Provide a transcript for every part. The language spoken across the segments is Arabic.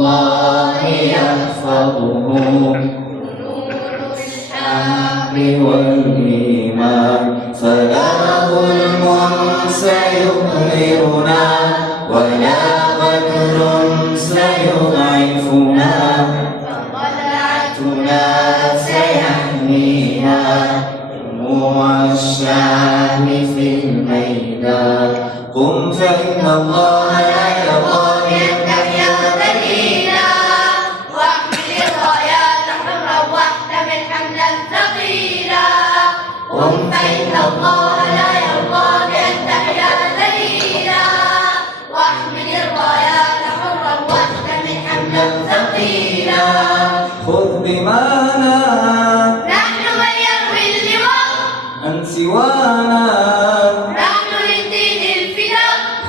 الله يحفظه نور الحق والإيمان فلا ظلم سيظهرنا ولا غدر سيضعفنا فطلعتنا سيحمينا دموع الشام في الميدان قم فإن الله لا يرضى بأن تحيا ذليلا واحمل الرايات حرا واحتمل حملا ثقيلا قم فإن الله لا يرضى بأن تحيا ذليلا واحمل الرايات حرا واحتمل حملا ثقيلا خذ بمانا نحن من يروي اللواء من سوانا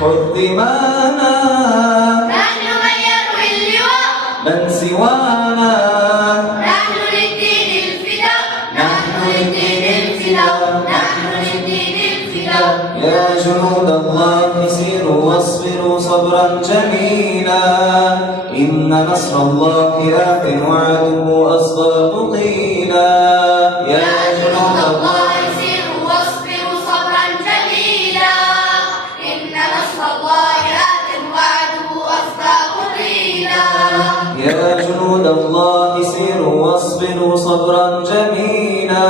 خذ دمانا نحن من يروي اللواء من سوانا نحن للدين الفداء نحن للدين الفداء نحن للدين الفداء يا جنود الله سيروا واصبروا صبرا جميلا إن نصر الله آت وعده أصداق قيلا يا جنود الله سيروا واصبروا صبرا جميلا إن نصر الله آت وعده أصداق قيلا يا جنود الله سيروا واصبروا صبرا جميلا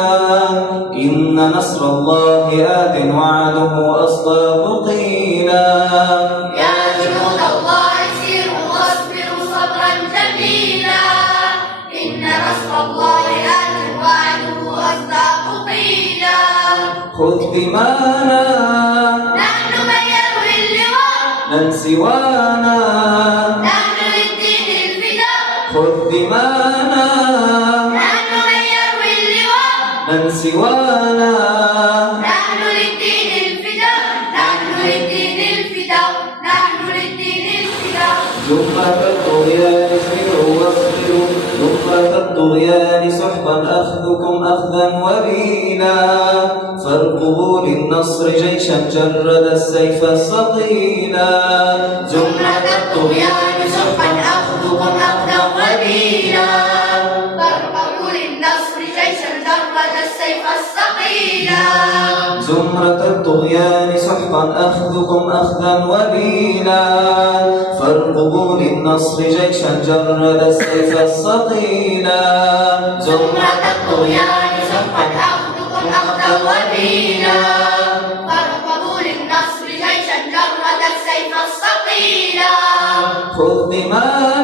إن نصر الله آت وعده أصداق قيلا يا جنود الله سيروا واصبروا صبرا جميلا إن نصر الله آت وعده أصداق قيلا خذ دمانا نحن من يروي اللواء من سوانا نحن للدين الفداء خذ دمانا نحن من يروي اللواء من سوانا نحن للدين الفداء نحن للدين الفداء نحن للدين الفداء زمرة الطغيان سيروا واصبروا زمرة الطغيان سحقا أخذكم أخذا وبيلا فارقبوا للنصر جيشا جرد السيف الثقيلا زمرة الطغيان سحقا أخذكم أخذا وبيلا فارقبوا للنصر جيشا جرد السيف الثقيلا زمرة الطغيان سحقا أخذكم أخذا وبيلا فارقبوا للنصر جيشا جرد السيف الثقيلا زمرة الطغيان سحقا أخذكم أخذا وبيلا فارقبوا للنصر جيشا جرد السيف الثقيلا خذ دمانا